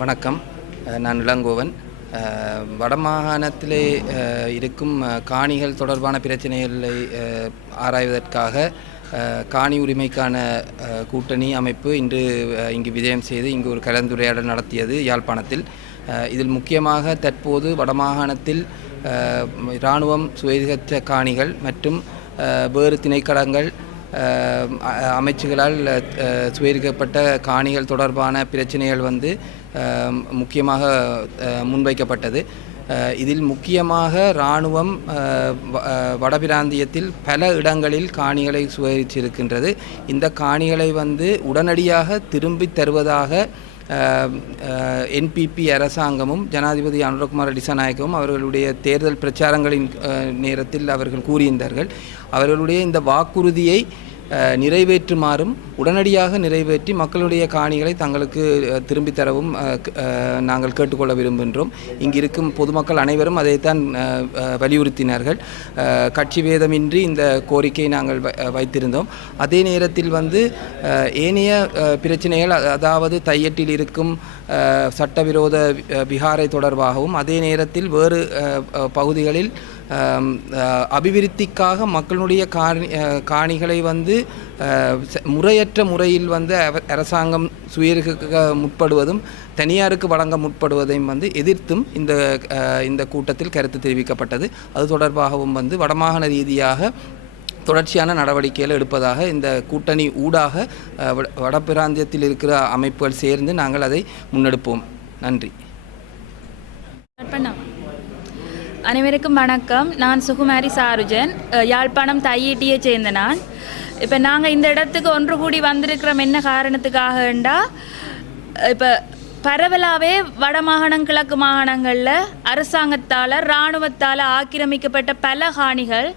வணக்கம். நான் இளங்கோவன். வடமாகாணத்திலே இருக்கும் காணிகள் தொடர்பான பிரச்சனைகளை ஆராய்வதற்காக காணி உரிமைக்கான கூட்டணி அமைப்பு இன்று இங்கு விஜயம் செய்து இங்கு ஒரு கலந்துரையாடல் நடத்தியது யாழ்ப்பாணத்தில். இதில் முக்கியமாக தற்போது வடமாகாணத்தில் இராணுவம் சுயேட்சை காணிகள் மற்றும் வேறு திணைக்களங்கள் அமைச்சுகளால் சுவீகரிக்கப்பட்ட காணிகள் தொடர்பான பிரச்சனைகள் முக்கியமாக முன்வைக்கப்பட்டது. இதில் முக்கியமாக இராணுவம் வடபிராந்தியத்தில் பல இடங்களில் காணிகளை சுவீகரிச்சிருக்கின்றது. இந்த காணிகளை உடனடியாக திரும்பி தருவதாக என்பிபி அரசாங்கமும் ஜனாதிபதி அனுரகுமார திசாநாயக்கவும் அவர்களுடைய தேர்தல் பிரச்சாரங்களின் நேரத்தில் அவர்கள் கூறியிருந்தார்கள். அவர்களுடைய இந்த வாக்குறுதியை நிறைவேற்றுமாறும் உடனடியாக நிறைவேற்றி மக்களுடைய காணிகளை தங்களுக்கு திரும்பி தரவும் நாங்கள் கேட்டுக்கொள்ள விரும்புகின்றோம். இங்கிருக்கும் பொதுமக்கள் அனைவரும் அதைத்தான் வலியுறுத்தினார்கள். கட்சி பேதமின்றி இந்த கோரிக்கையை நாங்கள் வைத்திருந்தோம். அதே நேரத்தில் ஏனைய பிரச்சனைகள், அதாவது தையட்டில் இருக்கும் சட்டவிரோத விகாரை தொடர்பாகவும், அதே நேரத்தில் வேறு பகுதிகளில் அபிவிருத்திக்காக மக்களுடைய காணிகளை முறையற்ற முறையில் அரசாங்கம் சுயேட்சைக்கு முற்படுவதும் தனியாருக்கு வழங்க முற்படுவதையும் எதிர்த்தும் இந்த கூட்டத்தில் கருத்து தெரிவிக்கப்பட்டது. அது தொடர்பாகவும் வடமாகாண ரீதியாக தொடர்ச்சியான நடவடிக்கைகள் எடுப்பதாக இந்த கூட்டணி ஊடாக வடபிராந்தியத்தில் இருக்கிற அமைப்புகள் சேர்ந்து நாங்கள் அதை முன்னெடுப்போம். நன்றி. அனைவருக்கும் வணக்கம். நான் சுகுமாரி சாருஜன், யாழ்ப்பாணம் தையீட்டியை சேர்ந்த நான். இப்போ நாங்கள் இந்த இடத்துக்கு ஒன்று கூடி வந்திருக்கிறோம் என்ன காரணத்துக்காகண்டா, இப்போ பரவலாகவே வடமாகாணம் கிழக்கு மாகாணங்களில் அரசாங்கத்தால் இராணுவத்தால் ஆக்கிரமிக்கப்பட்ட பல காணிகள்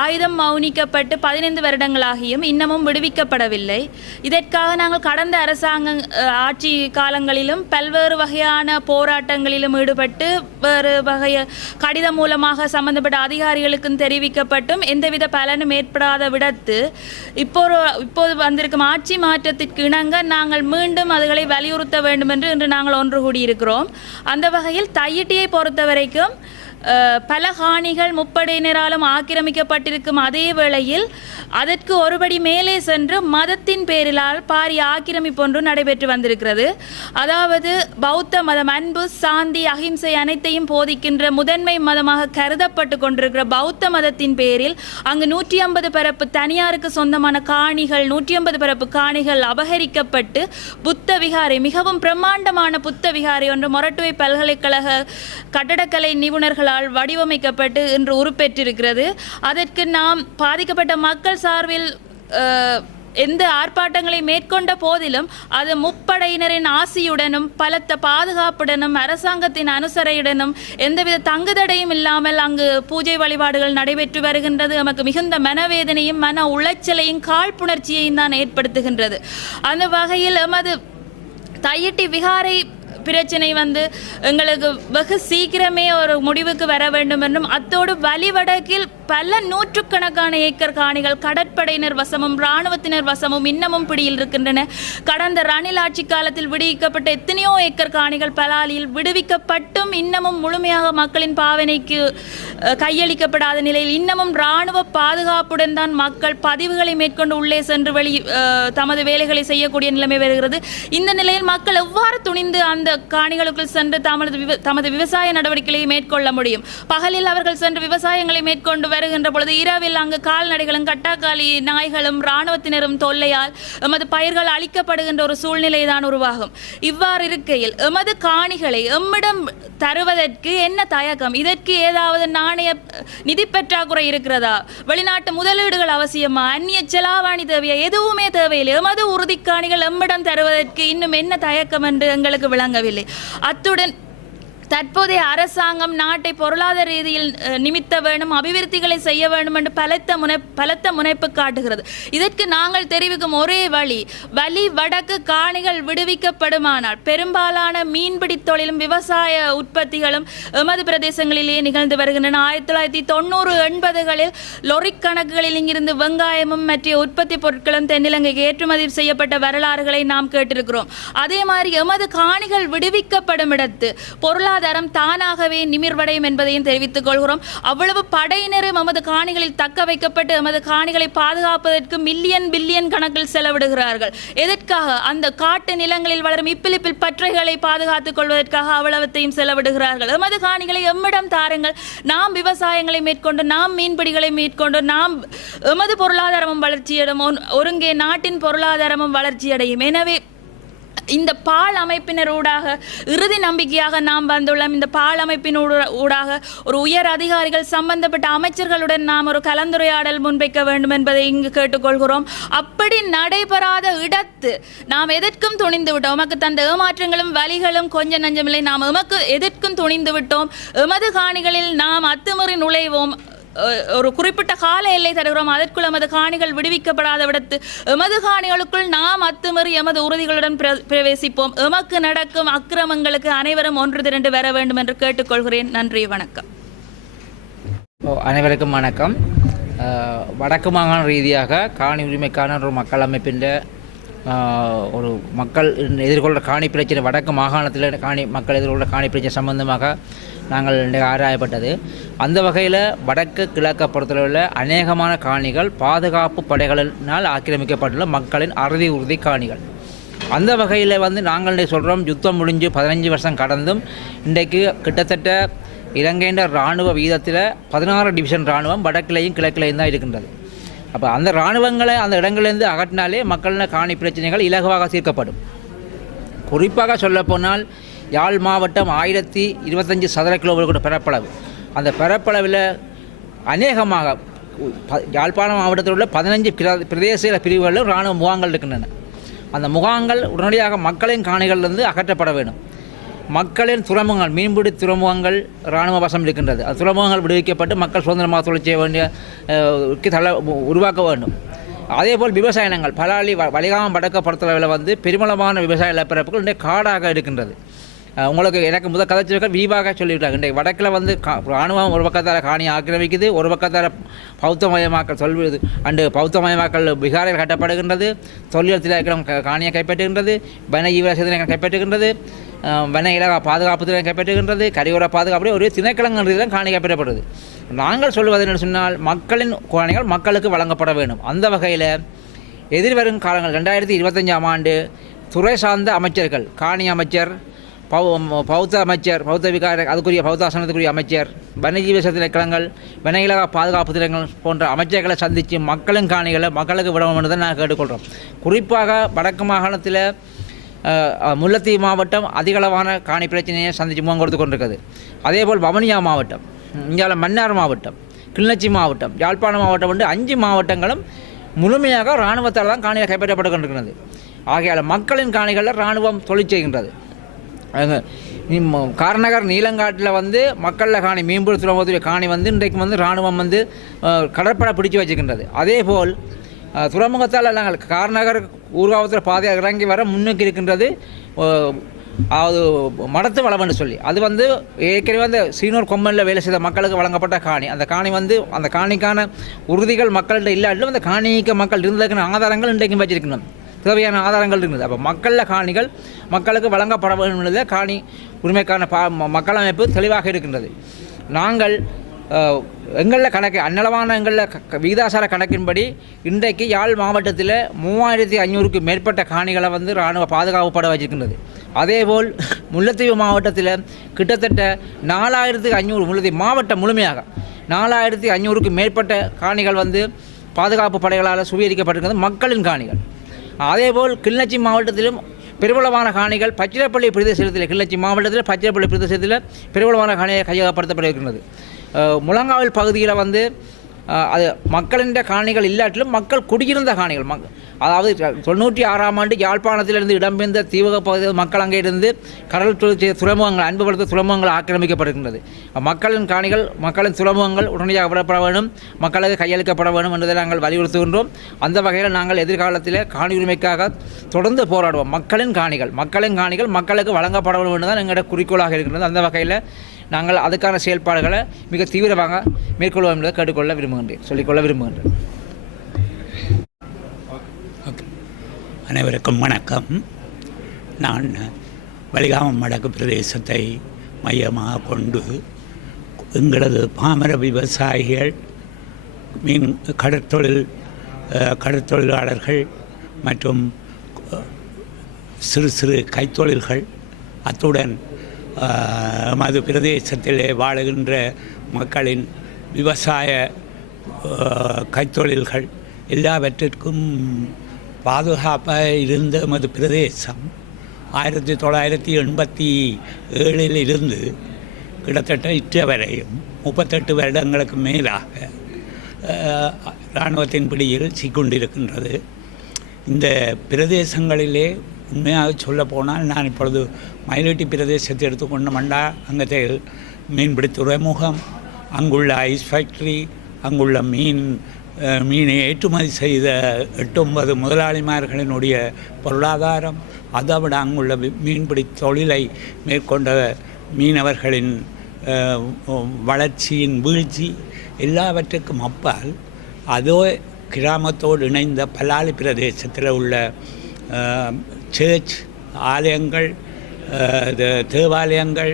ஆயுதம் மௌனிக்கப்பட்டு 15 வருடங்களாகியும் இன்னமும் விடுவிக்கப்படவில்லை. இதற்காக நாங்கள் கடந்த அரசாங்க ஆட்சி காலங்களிலும் பல்வேறு வகையான போராட்டங்களிலும் ஈடுபட்டு வேறு வகைய கடிதம் மூலமாக சம்பந்தப்பட்ட அதிகாரிகளுக்கும் தெரிவிக்கப்பட்டும் எந்தவித பலனும் ஏற்படாத விடத்து இப்போது வந்திருக்கும் ஆட்சி மாற்றத்திற்கு இணங்க நாங்கள் மீண்டும் அதுகளை வலியுறுத்த வேண்டும் என்று இன்று நாங்கள் ஒன்று கூடியிருக்கிறோம். அந்த வகையில் தையிட்டியை பொறுத்த வரைக்கும் பல காணிகள் முப்படையினராலும் ஆக்கிரமிக்கப்பட்டிருக்கும் அதே வேளையில் அதற்கு ஒருபடி மேலே சென்று மதத்தின் பேரிலால் பாரிய ஆக்கிரமிப்பு ஒன்று நடைபெற்று வந்திருக்கிறது. அதாவது பௌத்த மதம் அன்பு, சாந்தி, அகிம்சை அனைத்தையும் போதிக்கின்ற முதன்மை மதமாக கருதப்பட்டு கொண்டிருக்கிற பௌத்த மதத்தின் பேரில் அங்கு 150 பரப்பு தனியாருக்கு சொந்தமான காணிகள், 150 பரப்பு காணிகள் அபகரிக்கப்பட்டு புத்த விகாரை, மிகவும் பிரம்மாண்டமான புத்த விகாரை ஒன்று மொரட்டுவை பல்கலைக்கழக கட்டடக்கலை நிபுணர்கள் வடிவமைக்கப்பட்டு இன்று உருப்பெற்றிருக்கிறது. அதற்கு நாம் பாதிக்கப்பட்ட மக்கள் சார்பில் எந்த ஆர்ப்பாட்டங்களை மேற்கொண்ட போதிலும் அது முப்படையினரின் ஆசியுடனும் பலத்த பாதுகாப்புடனும் அரசாங்கத்தின் அனுசரையுடனும் எந்தவித தங்குதடையும் இல்லாமல் அங்கு பூஜை வழிபாடுகள் நடைபெற்று வருகின்றது. நமக்கு மிகுந்த மனவேதனையும் மன உளைச்சலையும் காழ்ப்புணர்ச்சியையும் தான் ஏற்படுத்துகின்றது. அந்த வகையில் எமது தையிட்டி விகாரை பிரச்சனை எங்களுக்கு வெகு சீக்கிரமே ஒரு முடிவுக்கு வர வேண்டும் என்றும், அத்தோடு வலிவடக்கில் பல நூற்றுக்கணக்கான ஏக்கர் காணிகள் கடற்படையினர் வசமும் இராணுவத்தினர் வசமும் இன்னமும் பிடியில் இருக்கின்றன. கடந்த ரணில் ஆட்சி காலத்தில் விடுவிக்கப்பட்ட எத்தனையோ ஏக்கர் காணிகள் பலாலியில் விடுவிக்கப்பட்டும் இன்னமும் முழுமையாக மக்களின் பாவனைக்கு கையளிக்கப்படாத நிலையில் இன்னமும் இராணுவ பாதுகாப்புடன் தான் மக்கள் பதிவுகளை மேற்கொண்டு உள்ளே சென்று தமது வேலைகளை செய்யக்கூடிய நிலைமை வருகிறது. இந்த நிலையில் மக்கள் எவ்வாறு துணிந்து அந்த காணிகளுக்குள் சென்று தமது விவசாய நடவடிக்கைகளை மேற்கொள்ள முடியும்? பகலில் அவர்கள் சென்று விவசாயங்களை மேற்கொண்டு வருகின்ற பொழுது இரவில் அங்கு கால்நடைகளும் கட்டாக்காலி நாய்களும் இராணுவத்தினரும் தொல்லையால் எமது பயிர்கள் அழிக்கப்படுகின்ற ஒரு சூழ்நிலை தான் உருவாகும். இவ்வாறு இருக்கையில் எமது காணிகளை எம்மிடம் தருவதற்கு என்ன தயக்கம்? இதற்கு ஏதாவது நாணய நிதி பற்றாக்குறை இருக்கிறதா? வெளிநாட்டு முதலீடுகள் அவசியமா? அந்நிய செலாவணி தேவையா? எதுவுமே தேவையில்லை. எமது உறுதிக்காணிகள் எம்மிடம் தருவதற்கு இன்னும் என்ன தயக்கம் என்று எங்களுக்கு விளங்கவில்லை. அத்துடன் தற்போதைய அரசாங்கம் நாட்டை பொருளாதார ரீதியில் நிமித்த வேண்டும், அபிவிருத்திகளை செய்ய வேண்டும் என்று பலத்த முனைப்பு காட்டுகிறது. இதற்கு நாங்கள் தெரிவிக்கும் ஒரே வழி வடக்கு காணிகள் விடுவிக்கப்படுமானால் பெரும்பாலான மீன்பிடி தொழிலும் விவசாய உற்பத்திகளும் எமது பிரதேசங்களிலேயே நிகழ்ந்து வருகின்றன. 1990-80களில் லொரி கணக்குகளில் இங்கிருந்து வெங்காயமும் மற்ற உற்பத்தி பொருட்களும் தென்னிலங்கைக்கு ஏற்றுமதி செய்யப்பட்ட வரலாறுகளை நாம் கேட்டிருக்கிறோம். அதே மாதிரி எமது காணிகள் விடுவிக்கப்படும் இடத்து பொருளாதாரம் தானாகவே நிமிர்வடையும் என்பதையும் தெரிவித்துக் கொள்கிறோம். அவ்வளவு படையினரும் எமது காணிகளில் தக்க வைக்கப்பட்டு எமது காணிகளை பாதுகாப்பதற்கு பில்லியன் கணக்கில் செலவிடுகிறார்கள். எதற்காக? அந்த காட்டு நிலங்களில் வளரும் இப்பிலிப்பில் பற்றைகளை பாதுகாத்துக் கொள்வதற்காக அவ்வளவத்தையும் செலவிடுகிறார்கள். எமது காணிகளை எம்மிடம் தாருங்கள், நாம் விவசாயங்களை மேற்கொண்டு, நாம் மீன்பிடிகளை மேற்கொண்டு, நாம் எமது பொருளாதாரமும் வளர்ச்சியடையும், ஒருங்கே நாட்டின் பொருளாதாரமும் வளர்ச்சியடையும். எனவே இந்த பால் அமைப்பினரூடாக இறுதி நம்பிக்கையாக நாம் வந்துள்ளோம். இந்த பால் அமைப்பின் ஊடாக ஒரு உயர் அதிகாரிகள் சம்பந்தப்பட்ட அமைச்சர்களுடன் நாம் ஒரு கலந்துரையாடல் முன்வைக்க வேண்டும் என்பதை இங்கு கேட்டுக்கொள்கிறோம். அப்படி நடைபெறாத இடத்து நாம் எதற்கும் துணிந்து விட்டோம். எமக்கு தந்த ஏமாற்றங்களும் வலிகளும் கொஞ்சம் நஞ்சமில்லை. நாம் எமக்கு எதற்கும் துணிந்து விட்டோம். எமது காணிகளில் நாம் அத்துமீறி நுழைவோம். ஒரு குறிப்பிட்ட கால எல்லை தருகிறோம். அதற்குள் எமது காணிகள் விடுவிக்கப்படாத விடத்து எமது காணிகளுக்குள் நாம் அத்துமீறி எமது உறுதிகளுடன் பிரவேசிப்போம். எமக்கு நடக்கும் அக்கிரமங்களுக்கு அனைவரும் ஒன்று திரண்டு வர வேண்டும் என்று கேட்டுக்கொள்கிறேன். நன்றி, வணக்கம். அனைவருக்கும் வணக்கம். வடக்கு மாகாண ரீதியாக காணி உரிமைக்கான ஒரு மக்கள் அமைப்பின் ஒரு மக்கள் எதிர்கொள்கிற காணி பிரச்சனை, வடக்கு மாகாணத்தில் மக்கள் எதிர்கொள்கிற காணி பிரச்சனை சம்பந்தமாக நாங்கள் ஆராயப்பட்டது. அந்த வகையில் வடக்கு கிழக்கு பொறுத்தளவில் அநேகமான காணிகள் பாதுகாப்பு படைகளினால் ஆக்கிரமிக்கப்பட்டுள்ள மக்களின் உறுதி காணிகள். அந்த வகையில் நாங்கள் சொல்கிறோம், யுத்தம் முடிஞ்சு 15 வருஷம் கடந்தும் இன்றைக்கு கிட்டத்தட்ட இலங்கையின் இராணுவ வீதத்தில் 16 டிவிஷன் இராணுவம் வடக்கிலையும் கிழக்கிலையும் தான் இருக்கின்றது. அப்போ அந்த இராணுவங்களை அந்த இடங்களிலிருந்து அகற்றினாலே மக்களின் காணி பிரச்சனைகள் இலகுவாக தீர்க்கப்படும். குறிப்பாக சொல்லப்போனால் யாழ் மாவட்டம் 1025 சதுர கிலோமீட்டர் பரப்பளவு. அந்த பரப்பளவில் அநேகமாக யாழ்ப்பாணம் மாவட்டத்தில் உள்ள 15 பிரதேச பிரிவுகளிலும் இராணுவ முகாம்கள் இருக்கின்றன. அந்த முகாம்கள் உடனடியாக மக்களின் காணிகளிலிருந்து அகற்றப்பட வேண்டும். மக்களின் துறைமுகங்கள், மீன்பிடி துறைமுகங்கள் இராணுவ வசம் இருக்கின்றது. அந்த துறைமுகங்கள் விடுவிக்கப்பட்டு மக்கள் சுதந்திரமாக தொழில் செய்ய வேண்டிய உருவாக்க வேண்டும். அதேபோல் விவசாய நிலங்கள் பலாலி வலிகாமம் வடக்க பொறுத்தளவில் பெருமளமான விவசாய நிலப்பரப்புகள் இன்றைய காடாக இருக்கின்றது. உங்களுக்கு எனக்கு முதல் கதைச்சிருக்க விரிவாக சொல்லிவிட்டாங்க. இன்றைக்கு வடக்கில் இராணுவம் ஒரு பக்கத்தால் காணியை ஆக்கிரமிக்குது, ஒரு பக்கத்தால் பௌத்தமயமாக்கல் சொல்வது பௌத்தமயமாக்கல் விகாரைகள் கட்டப்படுகின்றது, தொழில் திரைக்களம் காணியை கைப்பற்றுகின்றது, வன ஈவரச கைப்பற்றுகின்றது, வன இலகா பாதுகாப்பு திறன் கைப்பற்றுகின்றது, கரையோர பாதுகாப்பு ஒரு திணைக்களங்கள் தான் காணி கைப்பற்றப்படுது. நாங்கள் சொல்வது என்ன சொன்னால், மக்களின் காணிகள் மக்களுக்கு வழங்கப்பட வேண்டும். அந்த வகையில் எதிர்வரும் காலங்கள் 2025ஆம் ஆண்டு துறை சார்ந்த அமைச்சர்கள், காணி அமைச்சர், பௌத்த அமைச்சர், பௌத்த விகார அதுக்குரிய பௌத்தாசனத்துக்குரிய அமைச்சர், வனஜீவ திணைக்களங்கள், வன இலகா பாதுகாப்பு திறன்கள் போன்ற அமைச்சர்களை சந்தித்து மக்களின் காணிகளை மக்களுக்கு விட வேண்டும் என்று நாங்கள் கேட்டுக்கொள்கிறோம். குறிப்பாக வடக்கு மாகாணத்தில் முல்லைத்தீவு மாவட்டம் அதிகளவான காணி பிரச்சனையை சந்தித்து முகம் கொடுத்து கொண்டிருக்கிறது. அதேபோல் வவுனியா மாவட்டம், இங்கே மன்னார் மாவட்டம், கிளிநொச்சி மாவட்டம், யாழ்ப்பாணம் மாவட்டம் என்று 5 மாவட்டங்களும் முழுமையாக இராணுவத்தால் தான் காணிகள் கைப்பற்றப்பட்டு கொண்டிருக்கிறது. ஆகையால் மக்களின் காணிகளில் இராணுவம் தொழில் செய்கின்றது. காரநகர் நீலங்காட்டில் மக்களில் காணி மீன்பிடி துறைமுகத்துடைய காணி இன்றைக்கு இராணுவம் கடற்படை பிடிச்சு வச்சுக்கின்றது. அதேபோல் துறைமுகத்தால் நாங்கள் காரநகர் ஊர்காவத்தில் பாதையாக இறங்கி வர முன்னுக்கு இருக்கின்றது அது மடத்து வளம் என்று சொல்லி, அது ஏற்கனவே சீனூர் கொம்மனில் வேலை செய்த மக்களுக்கு வழங்கப்பட்ட காணி. அந்த காணி அந்த காணிக்கான உறுதிகள் மக்கள்கிட்ட இல்லாட்டிலும் அந்த காணிக்க மக்கள் இருந்ததுக்கான ஆதாரங்கள் இன்றைக்கும் வச்சிருக்கணும், தேவையான ஆதாரங்கள் இருக்குது. அப்போ மக்களில் காணிகள் மக்களுக்கு வழங்கப்பட வேண்டும் என்பது காணி உரிமைக்கான மக்கள் அமைப்பு தெளிவாக இருக்கின்றது. நாங்கள் எங்களில் கணக்கு அன்னளவான எங்களில் விகிதாசார கணக்கின்படி இன்றைக்கு யாழ் மாவட்டத்தில் 3500க்கு மேற்பட்ட காணிகளை இராணுவ பாதுகாப்பு பட வச்சிருக்கின்றது. அதேபோல் முல்லைத்தீவு மாவட்டத்தில் கிட்டத்தட்ட 4500 முல்லைத்தீவு மாவட்டம் முழுமையாக 4500க்கு மேற்பட்ட காணிகள் பாதுகாப்பு படைகளால் சுவீகரிக்கப்பட்டிருக்கிறது, மக்களின் காணிகள். அதேபோல் கிளிநொச்சி மாவட்டத்திலும் பெருவளவான காணிகள் பச்சிலப்பள்ளி பிரதேசத்தில், கிளிநொச்சி மாவட்டத்தில் பச்சிலப்பள்ளி பிரதேசத்தில் பெருவளவான காணிகள் கையகப்படுத்தப்பட்டிருக்கின்றது. முழங்காவில் பகுதியில் அது மக்களின் காணிகள் இல்லாட்டிலும் மக்கள் குடியிருந்த காணிகள் அதாவது 96ஆம் ஆண்டு யாழ்ப்பாணத்திலிருந்து இடம்பெயர்ந்த தீவக பகுதி மக்கள் அங்கே இருந்து கடல் தொழில் துறைமுகங்கள் அன்புபடுத்த துறைமுகங்கள் ஆக்கிரமிக்கப்படுகின்றது. மக்களின் காணிகள் மக்களின் துறைமுகங்கள் உடனடியாக விடப்பட வேண்டும், மக்களுக்கு கையளிக்கப்பட வேண்டும் என்பதை நாங்கள் வலியுறுத்துகின்றோம். அந்த வகையில் நாங்கள் எதிர்காலத்தில் காணி உரிமைக்காக தொடர்ந்து போராடுவோம். மக்களின் காணிகள் மக்களுக்கு வழங்கப்பட வேண்டும் என்றுதான் எங்களோட குறிக்கோளாக இருக்கின்றது. அந்த வகையில் நாங்கள் அதுக்கான செயல்பாடுகளை மிக தீவிரமாக மேற்கொள்வோம் என்பதை சொல்லிக்கொள்ள விரும்புகின்றேன். அனைவருக்கும் வணக்கம். நான் வலிகாமம் வடக்கு பிரதேசத்தை மையமாக கொண்டு எங்களது பாமர விவசாயிகள் மீன் கடற்தொழிலாளர்கள் மற்றும் சிறு சிறு கைத்தொழில்கள் அத்துடன் மது பிரதேசத்திலே வாழுகின்ற மக்களின் விவசாய கைத்தொழில்கள் எல்லாவற்றிற்கும் பாதுகாப்பாக இருந்த மது பிரதேசம் 1987 இருந்து கிட்டத்தட்ட இற்ற வரையும் 38 வருடங்களுக்கு மேலாக இராணுவத்தின் பிடியில் சிக்கொண்டிருக்கின்றது. இந்த பிரதேசங்களிலே உண்மையாக சொல்ல போனால், நான் இப்பொழுது மயிலட்டி பிரதேசத்தை எடுத்துக்கொண்டோம்னா அங்கே மீன்பிடி துறைமுகம், அங்குள்ள ஐஸ் ஃபேக்ட்ரி, அங்குள்ள மீனை ஏற்றுமதி செய்த 8-9 முதலாளிமார்களினுடைய பொருளாதாரம், அதை விட அங்குள்ள மீன்பிடி தொழிலை மேற்கொண்ட மீனவர்களின் வளர்ச்சியின் வீழ்ச்சி எல்லாவற்றுக்கும் அப்பால் அதோ கிராமத்தோடு இணைந்த பலாலி பிரதேசத்தில் உள்ள சர்ச் ஆலயங்கள், தேவாலயங்கள்,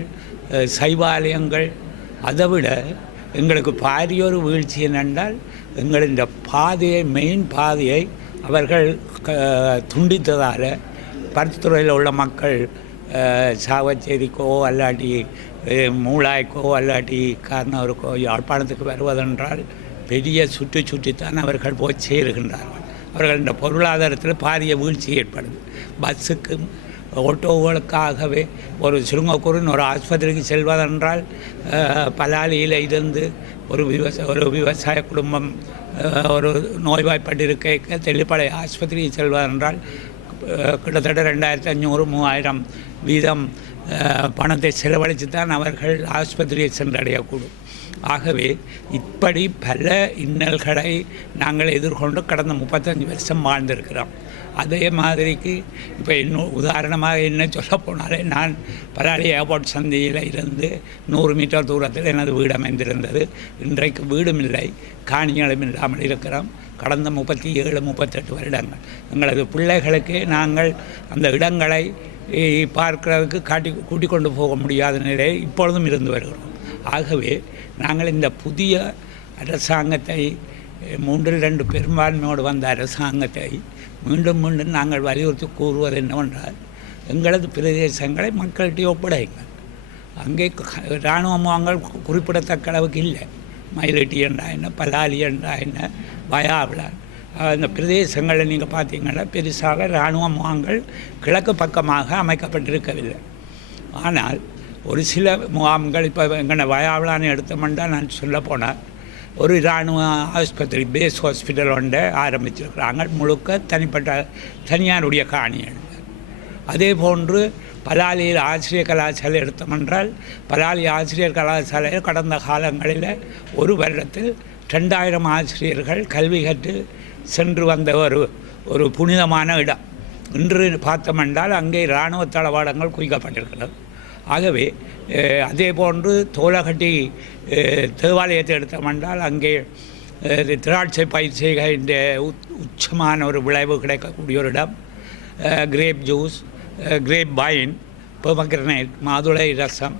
சைவாலயங்கள், அதை விட எங்களுக்கு பாரியொரு வீழ்ச்சி என்னென்றால் எங்களின் பாதையை மெயின் பாதையை அவர்கள் துண்டித்ததால் பருத்தித்துறையில் உள்ள மக்கள் சாவச்சேரிக்கோ அல்லாட்டி மூளாய்க்கோ அல்லாட்டி கார்னவருக்கோ யாழ்ப்பாணத்துக்கு வருவதென்றால் பெரிய சுற்றித்தான் அவர்கள் போய் சேருகின்றார்கள். அவர்கள் இந்த பொருளாதாரத்தில் பாரிய வீழ்ச்சி ஏற்படுது. பஸ்ஸுக்கும் ஓட்டோகளுக்காகவே ஒரு சுருங்கக்கூறின் ஒரு ஆஸ்பத்திரிக்கு செல்வதென்றால் பலாலியில் இருந்து ஒரு விவசாய குடும்பம் ஒரு நோய்வாய்ப்பட்டிருக்க தெளிப்படை ஆஸ்பத்திரிக்கு செல்வதென்றால் கிட்டத்தட்ட 2500-3000 வீதம் பணத்தை செலவழித்து தான் அவர்கள் ஆஸ்பத்திரியை சென்றடையக்கூடும். ஆகவே இப்படி பல இன்னல்களை நாங்கள் எதிர்கொண்டு கடந்த 35 வருஷம் வாழ்ந்திருக்கிறோம். அதே மாதிரிக்கு இப்போ இன்னும் உதாரணமாக என்ன சொல்ல போனாலே, நான் பலாலி ஏர்போர்ட் சந்தையில் இருந்து 100 மீட்டர் தூரத்தில் எனது வீடு அமைந்திருந்தது. இன்றைக்கு வீடும் இல்லை, காணிகளும் இல்லாமல் இருக்கிறோம். கடந்த 37-38 வருடங்கள் எங்களது பிள்ளைகளுக்கு நாங்கள் அந்த இடங்களை பார்க்கிறதுக்கு கூட்டிக் கொண்டு போக முடியாத நிலை இப்பொழுதும் இருந்து வருகிறோம். ஆகவே நாங்கள் இந்த புதிய அரசாங்கத்தை 3-2 பெரும்பான்மையோடு வந்த அரசாங்கத்தை மீண்டும் நாங்கள் வலியுறுத்தி கூறுவது என்னவென்றால், எங்களது பிரதேசங்களை மக்கள்கிட்ட ஒப்படைங்கள். அங்கே இராணுவ முகாம்கள் குறிப்பிடத்தக்க அளவுக்கு இல்லை. மயிலட்டி என்றா என்ன, பலாலி என்றா என்ன, வயாவிளான், அந்த பிரதேசங்களில் நீங்கள் பார்த்தீங்கன்னா பெருசாக இராணுவ முகாம்கள் கிழக்கு பக்கமாக அமைக்கப்பட்டிருக்கவில்லை. ஆனால் ஒரு சில முகாம்கள், இப்போ எங்களை வயாவிளான்னு எடுத்தோம்னா நான் சொல்ல போனால் ஒரு இராணுவ ஆஸ்பத்திரி பேஸ் ஹாஸ்பிட்டல் ஒன்றை ஆரம்பிச்சிருக்கிறாங்க, முழுக்க தனியாருடைய காணிகள். அதே போன்று பலாலியில் ஆசிரியர் கலாசாலை எடுத்தோமென்றால், பலாலி ஆசிரியர் கலாசாலையில் கடந்த காலங்களில் ஒரு வருடத்தில் 2000 ஆசிரியர்கள் கல்வி கற்று சென்று வந்த ஒரு புனிதமான இடம். இன்று பார்த்தோமென்றால் அங்கே இராணுவ தளவாடங்கள் குவிக்கப்பட்டிருக்கிறது. ஆகவே அதே போன்று தோலகட்டி தேவாலயத்தை எடுத்தோமென்றால் அங்கே திராட்சை பயிர் செய்கின்ற உச்சமான ஒரு விளைவு கிடைக்கக்கூடிய ஒரு இடம். Grape juice, grape wine, pomegranate, மாதுளை ரசம்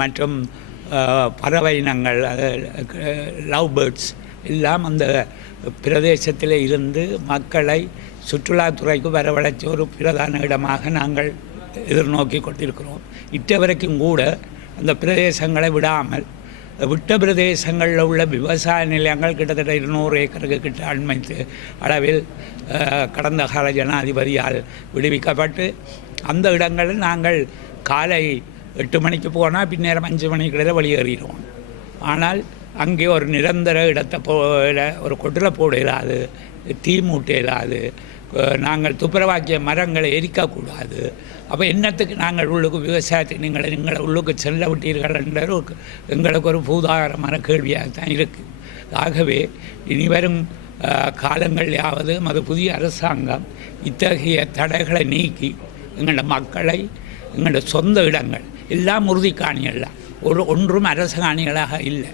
மற்றும் பறவை இனங்கள், லவ் பேர்ட்ஸ் எல்லாம் அந்த பிரதேசத்தில் இருந்து மக்களை சுற்றுலாத்துறைக்கு வரவழைச்ச ஒரு பிரதான இடமாக நாங்கள் எதிர்நோக்கி கொண்டிருக்கிறோம். இட்ட வரைக்கும் கூட அந்த பிரதேசங்களை விடாமல் விட்ட பிரதேசங்களில் உள்ள விவசாய நிலையங்கள் கிட்டத்தட்ட 200 ஏக்கருக்கு கிட்ட அண்மைத்து அளவில் கடந்த கால ஜனாதிபதியால் விடுவிக்கப்பட்டு அந்த இடங்களில் நாங்கள் காலை 8 மணிக்கு போனால் பின்னேரம் 5 மணிக்குள்ள வெளியேறிடுவோம். ஆனால் அங்கே ஒரு நிரந்தர இடத்தை ஒரு கொட்டில் போட இல்லாது தீ மூட்டையிலாது, நாங்கள் துப்புரவாக்கிய மரங்களை எரிக்கக்கூடாது. அப்போ என்னத்துக்கு நாங்கள் உள்ளுக்கு விவசாயத்துக்கு நீங்கள் உள்ளுக்கு செல்ல விட்டீர்கள் என்ற எங்களுக்கு ஒரு பூதாகரமான கேள்வியாக தான் இருக்குது. ஆகவே இனிவரும் காலங்களிலாவது அது புதிய அரசாங்கம் இத்தகைய தடைகளை நீக்கி எங்களோட மக்களை எங்களோட சொந்த இடங்கள் எல்லாம் உறுதி காணிகள்லாம் ஒன்றும் அரச காணிகளாக இல்லை.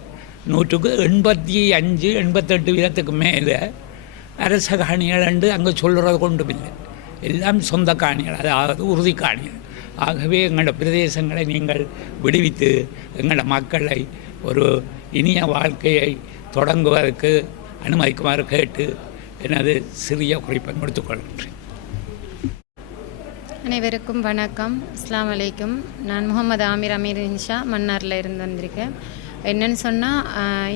85 88 வீதத்துக்கு மேலே அரச காணிகள் என்று அங்கே சொல்கிறது கொண்டும் இல்லை. எல்லாம் சொந்த காணிகள், அதாவது உறுதி காணிகள். ஆகவே எங்களோட பிரதேசங்களை நீங்கள் விடுவித்து எங்களோட மக்களை ஒரு இனிய வாழ்க்கையை தொடங்குவதற்கு அனுமதிக்குமாறு கேட்டு எனது சிறிய குறிப்பை முடித்துக்கொள்கின்றேன். அனைவருக்கும் வணக்கம். அஸ்ஸலாமு அலைக்கும். நான் முகமது ஆமீர் இன்ஷா மன்னாரில் இருந்து வந்திருக்கேன். என்னென்னு சொன்னால்,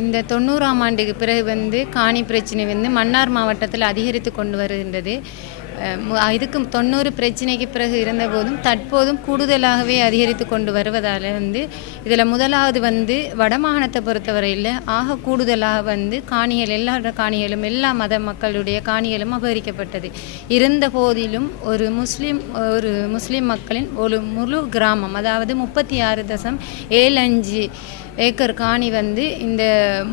இந்த 90ஆம் ஆண்டுக்கு பிறகு காணி பிரச்சனை மன்னார் மாவட்டத்தில் அதிகரித்து கொண்டு வருகின்றது. இதுக்கு 90 பிரச்சனைக்கு பிறகு இருந்தபோதும் தற்போதும் கூடுதலாகவே அதிகரித்து கொண்டு வருவதால் இதில் முதலாவது வடமாகாணத்தை பொறுத்தவரையில் ஆக கூடுதலாக காணிகள், எல்லா காணிகளும் எல்லா மத மக்களுடைய காணிகளும் அபகரிக்கப்பட்டது. இருந்த போதிலும் ஒரு முஸ்லீம் மக்களின் ஒரு முழு கிராமம், அதாவது 36.75 ஏக்கர் காணி இந்த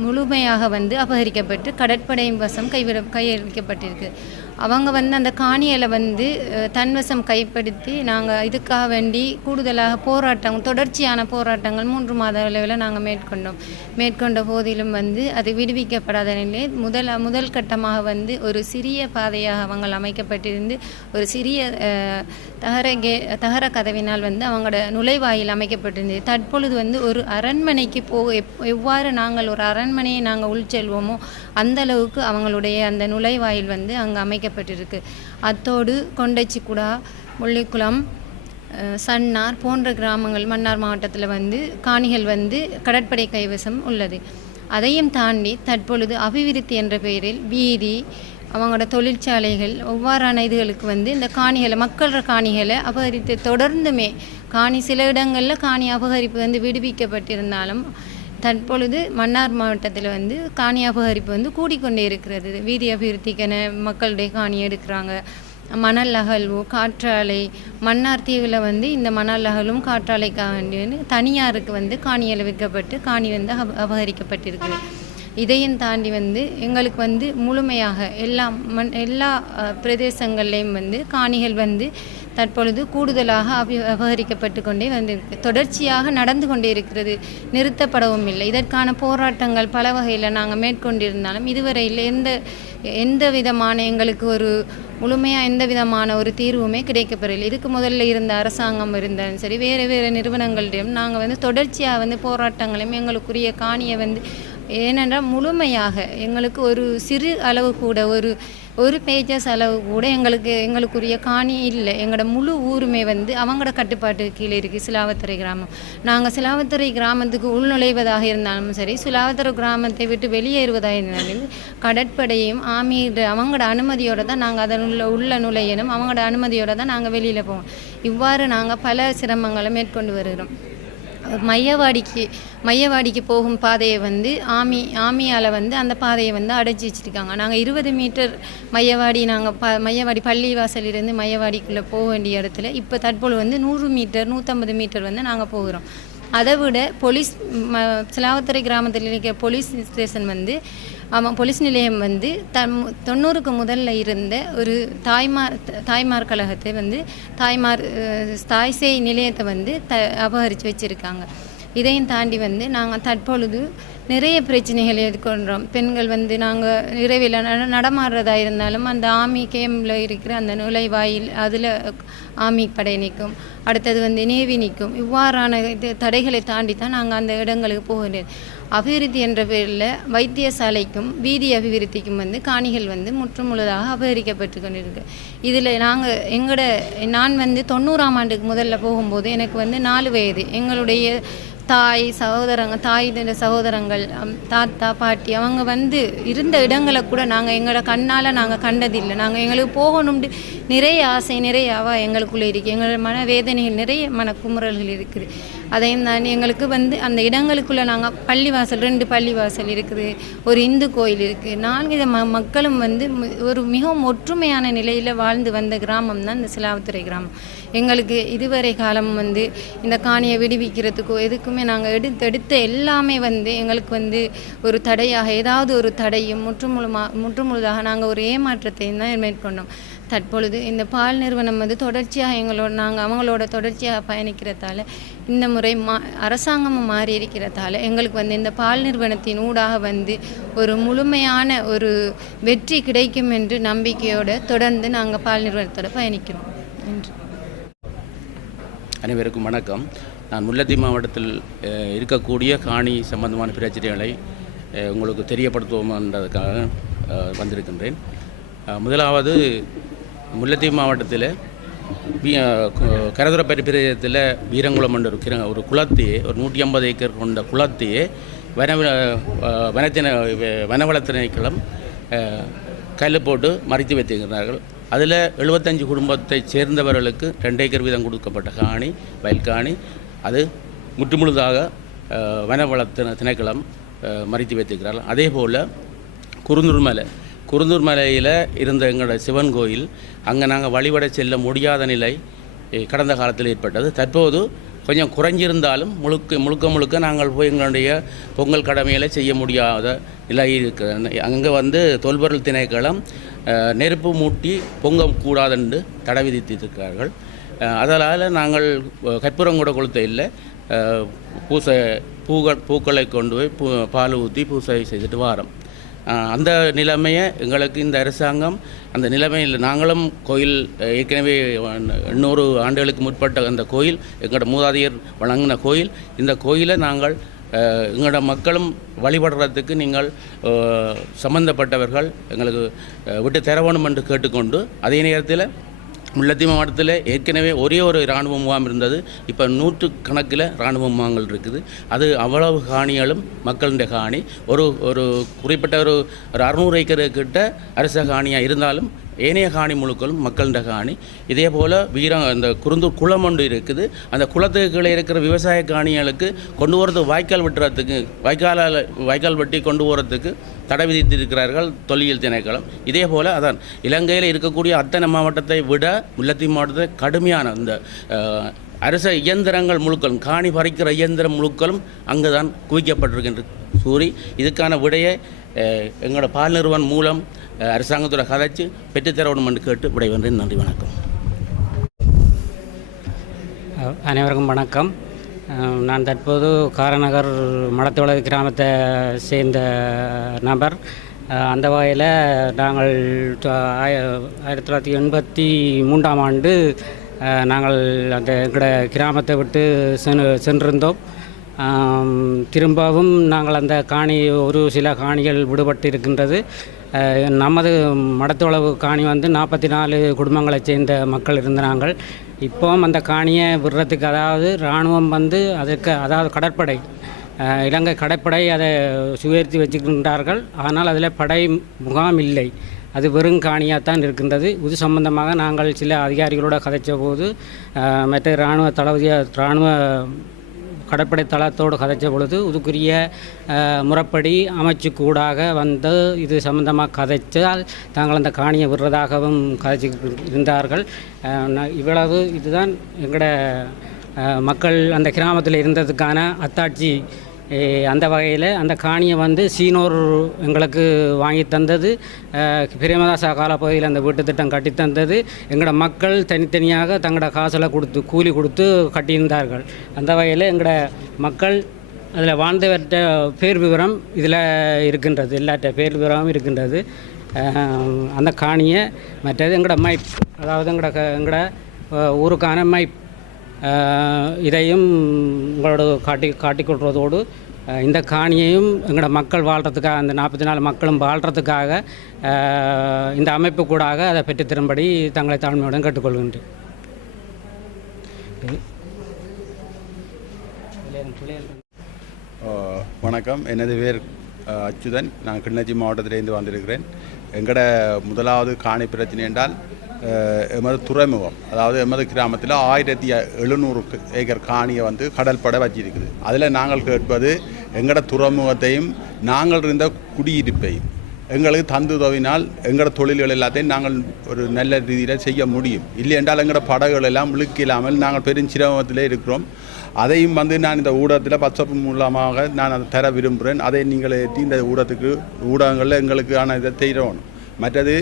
முழுமையாக அபகரிக்கப்பட்டு கடற்படையின் வசம் கையளிக்கப்பட்டிருக்கு. அவங்க அந்த காணிகளை தன்வசம் கைப்படுத்தி நாங்கள் இதுக்காக வேண்டி கூடுதலாக தொடர்ச்சியான போராட்டங்கள் 3 மாத அளவில் நாங்கள் மேற்கொண்ட போதிலும் அது விடுவிக்கப்படாத நிலையில் முதல் கட்டமாக ஒரு சிறிய பாதையாக அவங்க அமைக்கப்பட்டிருந்து ஒரு சிறிய தகர கதவினால் அவங்களோட நுழைவாயில் அமைக்கப்பட்டிருந்தது. தற்பொழுது ஒரு அரண்மனைக்கு எவ்வாறு நாங்கள் ஒரு அரண்மனையை நாங்கள் உள்செல்வோமோ அந்த அளவுக்கு அவங்களுடைய அந்த நுழைவாயில் அங்கே அமைக்கப்பட்டிருக்கு. அத்தோடு கொண்டச்சிக்குடா, முள்ளிக்குளம், சன்னார் போன்ற கிராமங்கள் மன்னார் மாவட்டத்தில் காணிகள் கடற்படை கைவசம் உள்ளது. அதையும் தாண்டி தற்பொழுது அபிவிருத்தி என்ற பெயரில் வீதி, அவங்களோட தொழிற்சாலைகள் ஒவ்வாறான இதுகளுக்கு இந்த காணிகளை, மக்களோட காணிகளை அபகரித்து தொடர்ந்துமே சில இடங்களில் காணி அபகரிப்பு விடுவிக்கப்பட்டிருந்தாலும் தற்பொழுது மன்னார் மாவட்டத்தில் காணி அபகரிப்பு கூடிக்கொண்டே இருக்கிறது. வீதி அபிவிருத்திக்கென மக்களுடைய காணி எடுக்கிறாங்க. மணல் அகழ்வு, காற்றாலை, மன்னார் தீவில் இந்த மணல் அகலும் காற்றாலைக்காக தனியாருக்கு காணிகளை விற்கப்பட்டு காணி அபகரிக்கப்பட்டிருக்கு. இதையும் தாண்டி எங்களுக்கு முழுமையாக எல்லா பிரதேசங்கள்லேயும் காணிகள் தற்பொழுது கூடுதலாக அபகரிக்கப்பட்டு கொண்டே வந்திருக்கு. தொடர்ச்சியாக நடந்து கொண்டே இருக்கிறது, நிறுத்தப்படவும் இல்லை. இதற்கான போராட்டங்கள் பல வகையில் நாங்கள் மேற்கொண்டிருந்தாலும் இதுவரையில் எந்த விதமான எங்களுக்கு ஒரு முழுமையாக எந்த விதமான ஒரு தீர்வுமே கிடைக்கப்பெறவில்லை. இதுக்கு முதல்ல இருந்த அரசாங்கம் இருந்தாலும் சரி, வேறு நிறுவனங்களிடம் நாங்கள் தொடர்ச்சியாக போராட்டங்களையும் எங்களுக்குரிய காணியை ஏனென்றால் முழுமையாக எங்களுக்கு ஒரு சிறு அளவு கூட ஒரு பேஜஸ் அளவு கூட எங்களுக்குரிய காணி இல்லை. எங்களோட முழு ஊருமே அவங்களோட கட்டுப்பாட்டு கீழே இருக்குது. சிலாவத்துறை கிராமம், நாங்கள் சிலாவத்துறை கிராமத்துக்கு உள்நுழைவதாக இருந்தாலும் சரி, சிலாவத்துறை கிராமத்தை விட்டு வெளியேறுவதாக இருந்தாலும் கடற்படையும் அவங்களோட அனுமதியோடு தான் நாங்கள் அதன் உள்ள நுழையணும். அவங்களோட அனுமதியோடு தான் நாங்கள் வெளியில் போவோம். இவ்வாறு நாங்கள் பல சிரமங்களை மேற்கொண்டு வருகிறோம். மையவாடிக்கு போகும் பாதையை ஆமியால் அந்த பாதையை அடைச்சி வச்சுருக்காங்க. நாங்கள் 20 மீட்டர் மையவாடி பள்ளிவாசலிருந்து மையவாடிக்குள்ளே போக வேண்டிய இடத்துல இப்போ தற்பொழுது 100 மீட்டர் 150 மீட்டர் நாங்கள் போகிறோம். அதை விட சிலாவத்துறை கிராமத்தில் இருக்கிற போலீஸ் ஸ்டேஷன் போலீஸ் நிலையம் 90க்கு முதல்ல இருந்த ஒரு தாய்மார் கழகத்தை தாய் சேய் நிலையத்தை அபகரித்து வச்சுருக்காங்க. இதையும் தாண்டி நாங்கள் தற்பொழுது நிறைய பிரச்சனைகள் எதிர்கொள்கிறோம். பெண்கள் நாங்கள் இரவில் நடமாடுறதா இருந்தாலும் அந்த ஆர்மி கேம்பில் இருக்கிற அந்த நுழைவாயில் அதில் ஆர்மி படை நிற்கும், அடுத்தது நேவி நிற்கும். இவ்வாறான தடைகளை தாண்டி தான் நாங்கள் அந்த இடங்களுக்கு போகிறோம். அபிவிருத்தி என்ற பேரில் வைத்தியசாலைக்கும் வீதி அபிவிருத்திக்கும் காணிகள் முற்றுமுழுதாக அபகரிக்கப்பட்டு கொண்டிருக்கு. இதில் நான் 90ஆம் ஆண்டுக்கு முதல்ல போகும்போது எனக்கு 4 வயது. எங்களுடைய தாய் சகோதரங்கள், தாத்தா, பாட்டி அவங்க இருந்த இடங்களை கூட நாங்கள் எங்களோட கண்ணால் நாங்கள் கண்டதில்லை. எங்களுக்கு போகணும்னு நிறைய ஆசை, நிறைய எங்களுக்குள்ளே இருக்குது. எங்களோட மனவேதனை வேதனைகள் நிறைய மனக்குமுறல்கள் இருக்குது. அதையும் தான் எங்களுக்கு வந்து அந்த இடங்களுக்குள்ளே நாங்கள் பள்ளிவாசல் 2 பள்ளிவாசல் இருக்குது, ஒரு இந்து கோயில் இருக்குது. 4 மக்களும் வந்து ஒரு மிகவும் ஒற்றுமையான நிலையில் வாழ்ந்து வந்த கிராமம் தான் இந்த சிலாவத்துறை கிராமம். எங்களுக்கு இதுவரை காலம் வந்து இந்த காணியை விடுவிக்கிறதுக்கோ எதுக்குமே நாங்கள் எடுத்த எல்லாமே வந்து எங்களுக்கு வந்து ஒரு தடையாக ஏதாவது ஒரு தடையும் முற்றுமுழுதாக நாங்கள் ஒரு ஏமாற்றத்தையும் தான் மேற்கொண்டோம். தற்பொழுது இந்த பால் நிறுவனம் வந்து தொடர்ச்சியாக நாங்கள் அவங்களோட தொடர்ச்சியாக பயணிக்கிறதால இந்த முறை அரசாங்கமும் மாறி இருக்கிறதால எங்களுக்கு வந்து இந்த பால் நிறுவனத்தின் ஊடாக வந்து ஒரு முழுமையான ஒரு வெற்றி கிடைக்கும் என்று நம்பிக்கையோடு தொடர்ந்து நாங்கள் பால் நிறுவனத்தோடு பயணிக்கிறோம். நன்றி. அனைவருக்கும் வணக்கம். நான் முல்லைத்தீவு மாவட்டத்தில் இருக்கக்கூடிய காணி சம்பந்தமான பிரச்சனைகளை உங்களுக்கு தெரியப்படுத்துவோம்ன்றதுக்காக வந்திருக்கின்றேன். முதலாவது முல்லைத்தீவு மாவட்டத்தில் கரதுரப்பரி பிரதேசத்தில் வீரங்குளம் என்ற ஒரு குளத்தையே, ஒரு 150 ஏக்கர் கொண்ட குளத்தையே வனவள திணைக்களம் கல் போட்டு மறைத்து வைத்திருக்கிறார்கள். அதில் 75 குடும்பத்தை சேர்ந்தவர்களுக்கு 2 ஏக்கர் வீதம் கொடுக்கப்பட்ட காணி, வயல் காணி, அது முற்றுமுழுதாக வனவள திணைக்களம் மறைத்து வைத்திருக்கிறார்கள். அதே போல் குருந்தூர் மலையில் இருந்த எங்களோட சிவன் கோயில், அங்கே நாங்கள் வழிபட செல்ல முடியாத நிலை கடந்த காலத்தில் ஏற்பட்டது. தற்போது கொஞ்சம் குறைஞ்சிருந்தாலும் முழுக்க நாங்கள் போய் எங்களுடைய பொங்கல் கடமைகளை செய்ய முடியாத நிலை இருக்கிறது. அங்கே வந்து தொல்பொருள் திணைக்களம் நெருப்பு மூட்டி பொங்க கூடாதென்று தடை விதித்திருக்கிறார்கள். அதனால் நாங்கள் கற்பூரம் கூட கொளுத்த இல்லை, பூக்களை கொண்டு போய் பால் ஊற்றி பூசை செய்துட்டு வாரோம். அந்த நிலைமையை எங்களுக்கு இந்த அரசாங்கம் அந்த நிலைமையில் நாங்களும் கோயில் ஏற்கனவே 800 ஆண்டுகளுக்கு முற்பட்ட அந்த கோயில் எங்களோட மூதாதையர் வழங்கின கோயில். இந்த கோயிலை நாங்கள் எங்களோட மக்களும் வழிபடுறதுக்கு நீங்கள் சம்பந்தப்பட்டவர்கள் எங்களுக்கு விட்டு தரவேணும் என்று கேட்டுக்கொண்டு, அதே நேரத்தில் முல்லைத்தீவு மாவட்டத்தில் ஏற்கனவே ஒரே ஒரு இராணுவ முகாம் இருந்தது. இப்போ 100 கணக்கில் இராணுவ முகாம்கள் இருக்குது. அது அவ்வளவு காணிகளும் மக்களுடைய காணி. ஒரு குறிப்பிட்ட ஒரு 600 ஏக்கர் கிட்ட அரச காணியாக இருந்தாலும் ஏனைய காணி முழுக்களும் மக்களுடைய காணி. இதே போல் இந்த குருந்தூர் குளம் ஒன்று இருக்குது. அந்த குளத்துக்கு கீழே இருக்கிற விவசாய காணிகளுக்கு கொண்டு போகிறது வாய்க்கால் வெட்டுறதுக்கு, வாய்க்கால் வெட்டி கொண்டு போகிறதுக்கு தடை விதித்திருக்கிறார்கள் தொல்லியல் திணைக்களம். இதே போல் அதான் இலங்கையில் இருக்கக்கூடிய அத்தனை மாவட்டத்தை விட முல்லைத்தீவு மாவட்டத்தை கடுமையான இந்த அரச இயந்திரங்கள் முழுக்களும், காணி பறிக்கிற இயந்திரம் முழுக்களும் அங்கு தான் குவிக்கப்பட்டிருக்கின்ற கூறி இதுக்கான விடையை எங்களோட பால் நிறுவனம் மூலம் அரசாங்கத்தோட கதைச்சு பெற்றுத்தரணும் என்று கேட்டு விடைவென்றேன். நன்றி, வணக்கம். அனைவருக்கும் வணக்கம். நான் தற்போது காரநகர் மடத்தோள கிராமத்தை சேர்ந்த நபர். அந்த வகையில் நாங்கள் 1983ஆம் ஆண்டு நாங்கள் அந்த எங்களோட கிராமத்தை விட்டு சென்றிருந்தோம். திரும்பவும் நாங்கள் அந்த ஒரு சில காணிகள் விடுபட்டு இருக்கின்றது. நமது மடத்தோளவு காணி வந்து 44 குடும்பங்களைச் சேர்ந்த மக்கள் இருந்த நாங்கள் இப்போவும் அந்த காணியை விடுறதுக்கு, அதாவது இராணுவம் வந்து அதாவது கடற்படை, இலங்கை கடற்படை அதை சுயேர்த்தி வச்சுக்கின்றார்கள். ஆனால் அதில் படை முகாம் இல்லை, அது வெறும் காணியாகத்தான் இருக்கின்றது. இது சம்பந்தமாக நாங்கள் சில அதிகாரிகளோடு கதைச்ச போது, மற்ற இராணுவ கடற்படை தளத்தோடு கதைச்ச பொழுது இதுக்குரிய முறைப்படி அமைச்சுக்கூடாக வந்து இது சம்பந்தமாக கதைச்சால் தாங்கள் அந்த காணியை விடுறதாகவும் கதைச்சி இருந்தார்கள். இவ்வளவு இதுதான் எங்களோட மக்கள் அந்த கிராமத்தில் இருந்ததுக்கான அத்தாட்சி. அந்த வகையில் அந்த காணியை வந்து சீனோர் எங்களுக்கு வாங்கி தந்தது, பிரேமதாசா காலப்பகுதியில் அந்த வீட்டு திட்டம் கட்டி தந்தது. எங்களோட மக்கள் தனித்தனியாக தங்களோட காசில் கூலி கொடுத்து கட்டியிருந்தார்கள். அந்த வகையில் எங்களோட மக்கள் அதில் வாழ்ந்தவர்கிட்ட பேர் விவரம் இதில் இருக்கின்றது, எல்லாட்ட பேர் விவரமும் இருக்கின்றது. அந்த காணியை மற்றது எங்களோட மைப், அதாவது எங்களோட ஊருக்கான மைப், இதையும் உங்களோட காட்டிக்கொள்வதோடு இந்த காணியையும் எங்களோட மக்கள் வாழ்கிறதுக்காக, அந்த 44 மக்களும் வாழ்கிறதுக்காக இந்த அமைப்பு கூடாக அதை பெற்றுத்தரும்படி தங்களை தாழ்மையுடன் கேட்டுக்கொள்கின்றேன். வணக்கம், எனது பேர் அச்சுதன். நான் கிளிநொச்சி மாவட்டத்திலேருந்து வந்திருக்கிறேன். எங்களோட முதலாவது காணி பிரச்சனை என்றால் எமது துறைமுகம், அதாவது எமது கிராமத்தில் 1700 ஏக்கர் காணியை வந்து கடற்படை வச்சிருக்குது. அதில் நாங்கள் கேட்பது எங்களோட துறைமுகத்தையும் நாங்கள் இருந்த குடியிருப்பையும் எங்களுக்கு தந்து உதவினால் எங்களோட தொழில்கள் எல்லாத்தையும் நாங்கள் ஒரு நல்ல ரீதியில் செய்ய முடியும். இல்லை என்றால் எங்களோட படகுகள் எல்லாம் இல்லாமல் நாங்கள் பெருஞ்சிரமத்தில் இருக்கிறோம். அதையும் வந்து நான் இந்த ஊடகத்தில் வாட்ஸ்அப் மூலமாக நான் அதை தர விரும்புகிறேன். அதை நீங்கள் ஏற்றி இந்த ஊடகங்களில் எங்களுக்கான இதை செய்யணும். மற்றது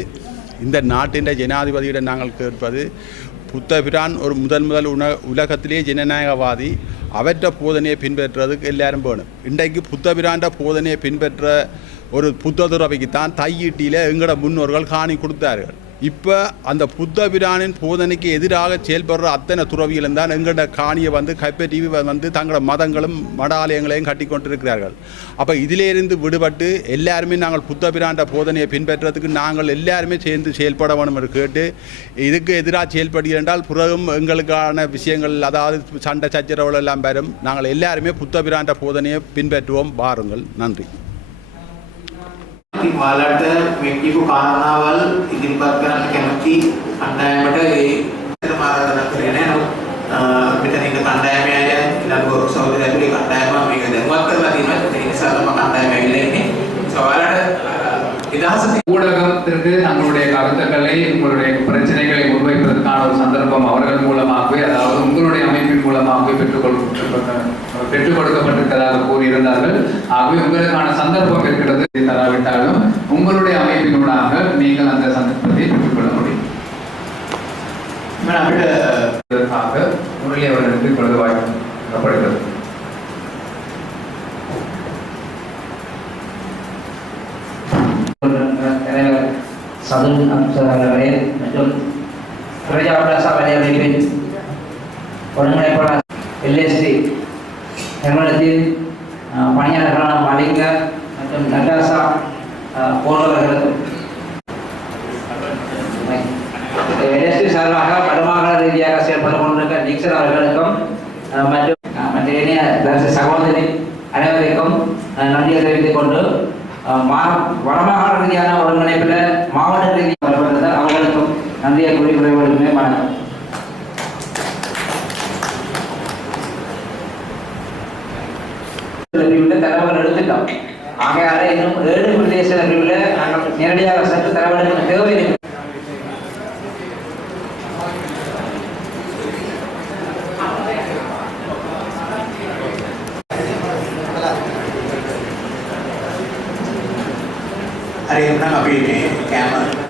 இந்த நாட்டின் ஜனாதிபதியிடம் நாங்கள் கேட்பது, புத்தபிரான் ஒரு முதல் உலகத்திலேயே ஜனநாயகவாதி, அவற்ற போதனையை பின்பற்றுறதுக்கு எல்லாரும் வேணும். இன்றைக்கு புத்தபிராண்ட போதனையை பின்பற்ற ஒரு புத்த துறவிக்குத்தான் தையீட்டியில் எங்களோட முன்னோர்கள் காணி கொடுத்தார்கள். இப்போ அந்த புத்தபிரானின் போதனைக்கு எதிராக செயல்படுற அத்தனை துறவிகளும் தான் எங்களோட காணியை வந்து கைப்பற்றி வந்து தங்களோட மதங்களும் மடாலயங்களையும் கட்டி கொண்டிருக்கிறார்கள். அப்போ இதிலேருந்து விடுபட்டு எல்லாருமே நாங்கள் புத்தபிராண்ட போதனையை பின்பற்றுறதுக்கு நாங்கள் எல்லாருமே சேர்ந்து செயல்பட வேணும் என்று கேட்டு, இதுக்கு எதிராக செயல்படுகிறென்றால் பிறகும் எங்களுக்கான விஷயங்கள், அதாவது சண்டை சச்சரவுகள் எல்லாம் வரும். நாங்கள் எல்லாருமே புத்தபிராண்ட போதனையை பின்பற்றுவோம். பாருங்கள். நன்றி. ඔයාලට මේ කියපු කාරණාවල් ඉදිරිපත් කරන්න කැමති කණ්ඩායමට ඒ ආරාධනා කරේ නෑ. මෙතන ඉන්න කණ්ඩායමේ අය ඊළඟ සහෝදරය ඇතුලේ කණ්ඩායම මේක දැනුවත් කරලා තියෙනවා. ඒ නිසා තමයි කණ්ඩායම ඇවිල්ලා ඉන්නේ. ஊடகத்திற்கு தங்களுடைய கருத்துக்களை, உங்களுடைய பிரச்சனைகளை முன்வைப்பதற்கான ஒரு சந்தர்ப்பம் அவர்கள் மூலமாகவே, அதாவது உங்களுடைய அமைப்பின் மூலமாகவே பெற்றுக் கொடுக்கப்பட்டிருப்பதாக கூறியிருந்தார்கள். ஆகவே உங்களுக்கான சந்தர்ப்பம் இருக்கிறது. தராவிட்டாலும் உங்களுடைய அமைப்பினூடாக நீங்கள் அந்த சந்தர்ப்பத்தை பெற்றுக்கொள்ள முடியும். முரளி அவர்களுக்கு இப்பொழுது வாய்க்கப்படுகிறது. சதுர் அம்சங்களே மற்றும் பிரஜாபிரச வலையமைப்பின் ஒருங்கிணைப்பாளர் எல்எஸ்டி நிறுவனத்தின் பணியாளர்களான மலிங்க மற்றும் நட்டாசா போன்றவர்களுக்கும் எல்எஸ்டி சார்பாக வடமாகாண ரீதியாக செயல்பட்டு கொண்டிருக்க நிக்சன் அவர்களுக்கும் மற்றும் மற்ற இணைய சகோதரி அனைவருக்கும் நன்றியை தெரிவித்துக் கொண்டு வடமாகாண ரீதியான ஒருங்கிணைப்பில் மாவட்ட ரீதியாக வருவது அவர்களுக்கும் நன்றியை குறிப்பிடுவதுமே வணக்கம். தகவல் எடுத்துட்டோம். ஆகையால இன்னும் 7 பிரதேச பிரிவில் நாங்கள் நேரடியாக சென்று தகவல் எடுக்க தேவை இருக்கு. හරි එහෙනම් අපි මේ කැම